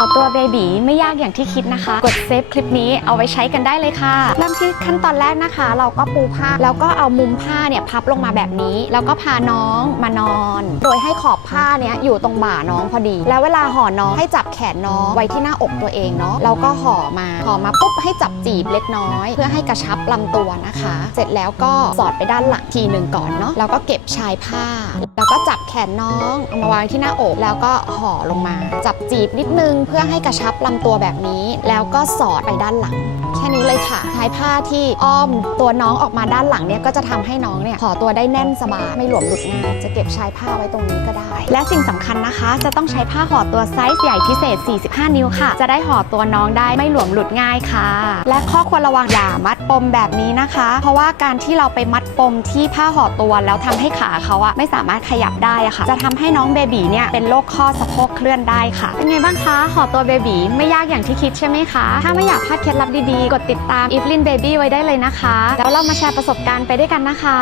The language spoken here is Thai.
อตัวเบบีไม่ยากอย่างที่คิดนะคะ กดเซฟคลิปนี้เอาไว้ใช้กันได้เลยค่ะ เริ่มที่ขั้นตอนแรกนะคะ เราก็ปูผ้า แล้วก็เอามุมผ้าเนี่ยพับลงมาแบบนี้ แล้วก็พาน้องมานอน โดยให้ขอบผ้าเนี่ยอยู่ตรงบ่าน้องพอดี แล้วเวลาห่อน้องให้จับแขนน้องไว้ที่หน้าอกตัวเองเนาะแล้วก็ห่อมาห่อมาปุ๊บให้จับจีบเล็กน้อย เพื่อให้กระชับลำตัวนะคะ เสร็จแล้วก็สอดไปด้านหลังทีหนึ่งก่อนเนาะแล้วก็เก็บชายผ้า แล้วก็จับแขนน้องเอามาวางที่หน้าอก แล้วก็ห่อลงมา จับจีบนิดนึงเพื่อให้กระชับลำตัวแบบนี้ แล้วก็สอดไปด้านหลัง แค่นี้เลยค่ะชายผ้าที่อ้อมตัวน้องออกมาด้านหลังเนี่ยก็จะทำให้น้องเนี่ยห่อตัวได้แน่นสบายไม่หลวมหลุดง่ายจะเก็บชายผ้าไว้ตรงนี้ก็ได้ และสิ่งสำคัญนะคะ จะต้องใช้ผ้าห่อตัวไซส์ใหญ่พิเศษ 45 นิ้วค่ะ จะได้ห่อตัวน้องได้ไม่หลวมหลุดง่ายค่ะ และข้อควรระวังอย่ามัดปมแบบนี้นะคะ เพราะว่าการที่เราไปมัดปมที่ผ้าห่อตัวแล้วทำให้ขาเขาอะไม่สามารถขยับได้อะค่ะ จะทำให้น้องเบบีเนี่ยเป็นโรคข้อสะโพกเคลื่อนได้ค่ะเป็นไงบ้างคะหอตัวเบบีไม่ยากอย่างที่คิดใช่ไหมคะ ถ้าไม่อยากพลาดเคล็ดลับดีๆ กดติดตาม i f l i n Baby ไว้ได้เลยนะคะ แล้วเรามาแชร์ประสบการณ์ไปด้วยกันนะคะ